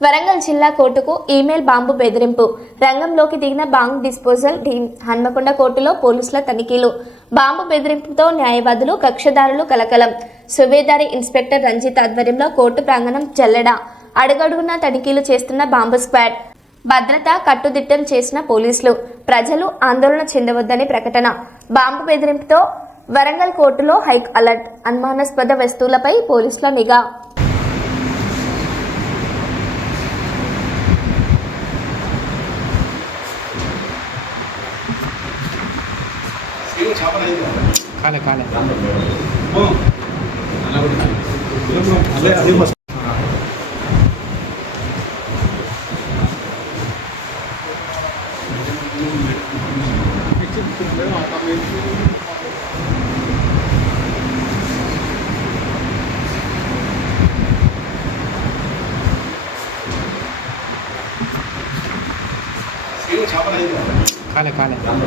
వరంగల్ జిల్లా కోర్టుకు email bomb బెదిరింపు రంగంలోకి దిగిన బాంబ్ డిస్పోజల్ టీమ్ హన్మకొండ కోర్టులో పోలీసుల తనిఖీలు బాంబు బెదిరింపుతో న్యాయవాదులు కక్షదారులు కలకలం సుబేదారి ఇన్స్పెక్టర్ రంజిత్ ఆధ్వర్యంలో కోర్టు ప్రాంగణం జల్లెడ అడుగడుగునా తనిఖీలు చేస్తున్న బాంబు స్క్వాడ్ భద్రత కట్టుదిట్టం చేసిన పోలీసులు ప్రజలు ఆందోళన చెందవద్దని ప్రకటన బాంబు బెదిరింపుతో వరంగల్ కోర్టులో హై అలర్ట్ అనుమానాస్పద వస్తువులపై పోలీసుల నిఘా खाले खाले खाले खाले